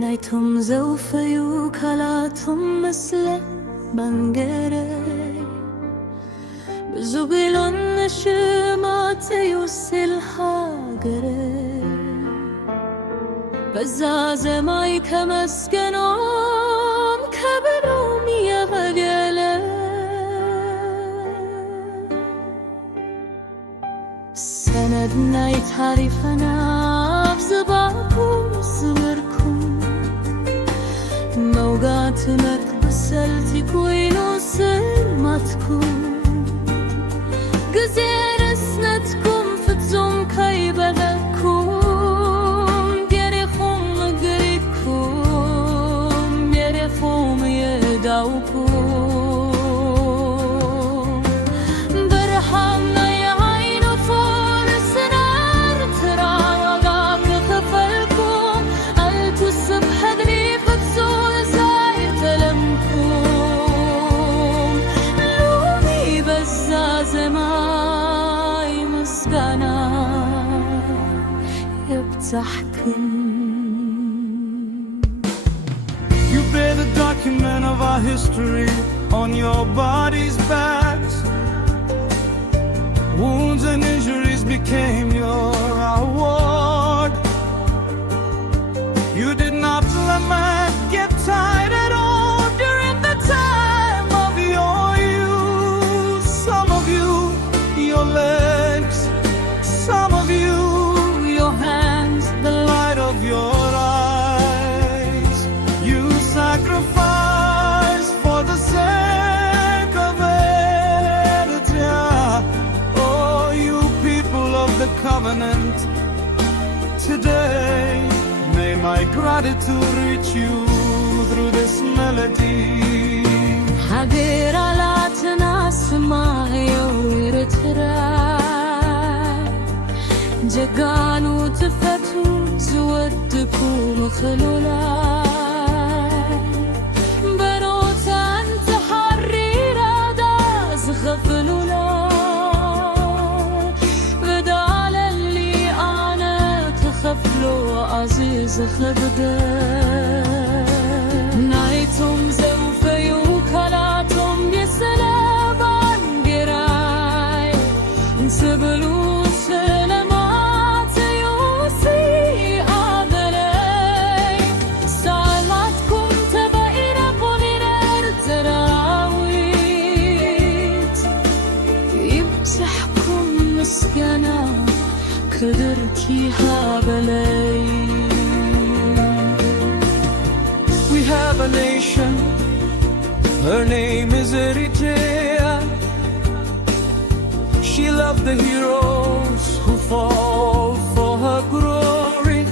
ናይቶም ዘውፈዩ ካላቶም መስለ ባንገረይ ብዙ ቢሎን ሽማተዩ ሲል ሃገረይ በዛ ዘማይ ከመስገኖም ከብሎም የበገለ ሰነድ ናይ ታሪፈና ብዝባኩም ዝብርኩም موجات متبسلتي كوينو سلماتكم جزير سنتكم فتزوم كايبلكم جريخوم جريكم جريخوم يداوكم You bear the document of our history on your body's backs. Wounds and injuries became your reward. You did not lament, get tired at all during the time of your youth. Some of you, your legs, some of you, your hands, the light of your eyes. You sacrificed for the sake of Eritrea. Oh, you people of the covenant, today may my gratitude reach you through this melody. Hagira latna smayo Eritrea جقانو تفتو زودكم خلولا بروتان تحرير داز غفلولا بدال اللي أنا تخفلو عزيز خبدا نايتم زوفيو كلاتم يسلابان قراي نسبلو We have a nation, her name is Eritrea. She loved the heroes who fall for her glory.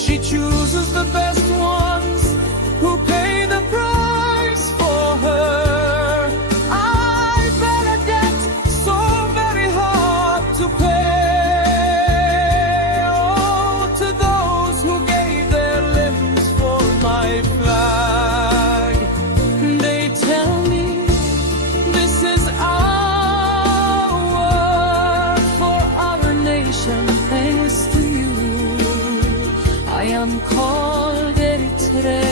She chooses the best ones who pay the price for her. I bear a debt so very hard to pay. Called Eritrea.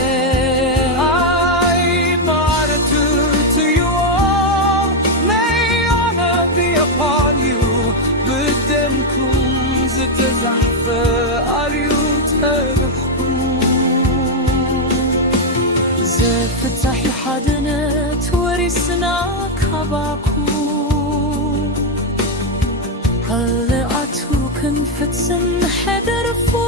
I gratitude to you all. May honor be upon you. بدمكم زتزحفة أريوتكم. زفتحي حدنا تورثنا كباكو. هلقتو كنفتسن حدرفو.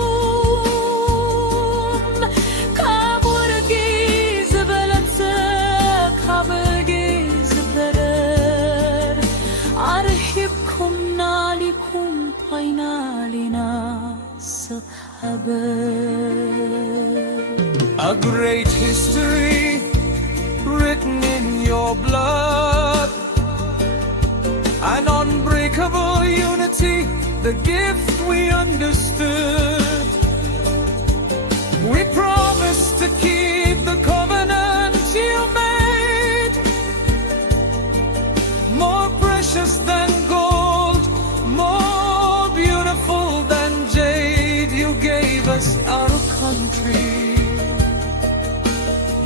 A great history written in your blood, an unbreakable unity, the gift we understood. We promise to keep the covenant you made, more precious than gold, more beautiful than jade. You gave us our country.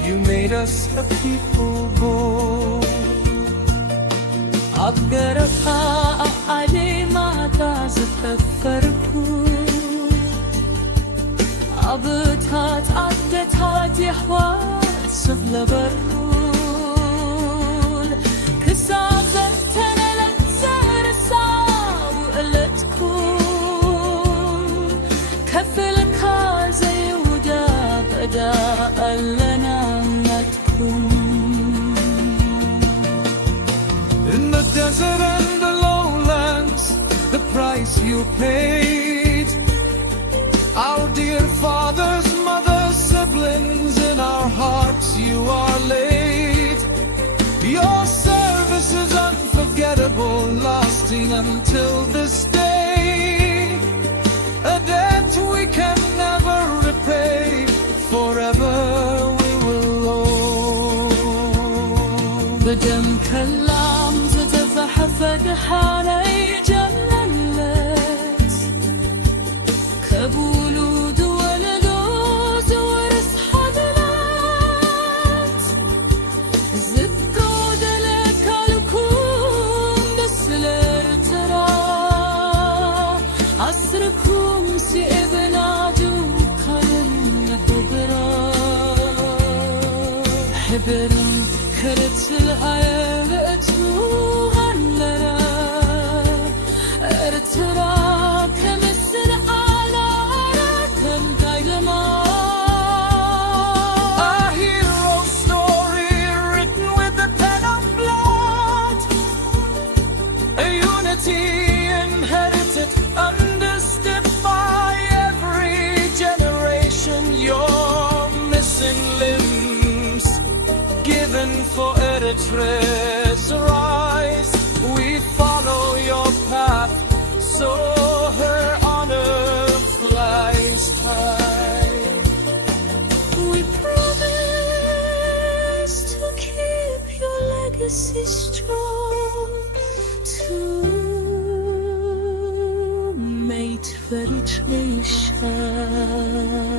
You made us a people bold. عبرك علي ما تزفركو عبتات عدتات يحوات سفل برول كسابت تنلت زهر ساو قلتكم كفلك زي ودا بدا لنا متكم. In the desert and the lowlands, the price you paid. Our dear fathers, mothers, siblings, in our hearts you are laid. Your service is unforgettable, lasting until this day. A debt we can never repay, forever we will owe. بدم كلام زتفح فدحاني جللت كبولود ولدوز ورس حدلت زبكود لك الكون بس الارترا عصركم سي ابنادو كرم حبرا حبرا كرت الآيات وغلرا ارترا كمثل على كم دايما. A hero story written with the pen of blood. A unity inherited, understood by every generation. Your missing limbs given for Eritrea's rise. We follow your path, so her honor flies high. We promise to keep your legacy strong, to make Eritrea shine.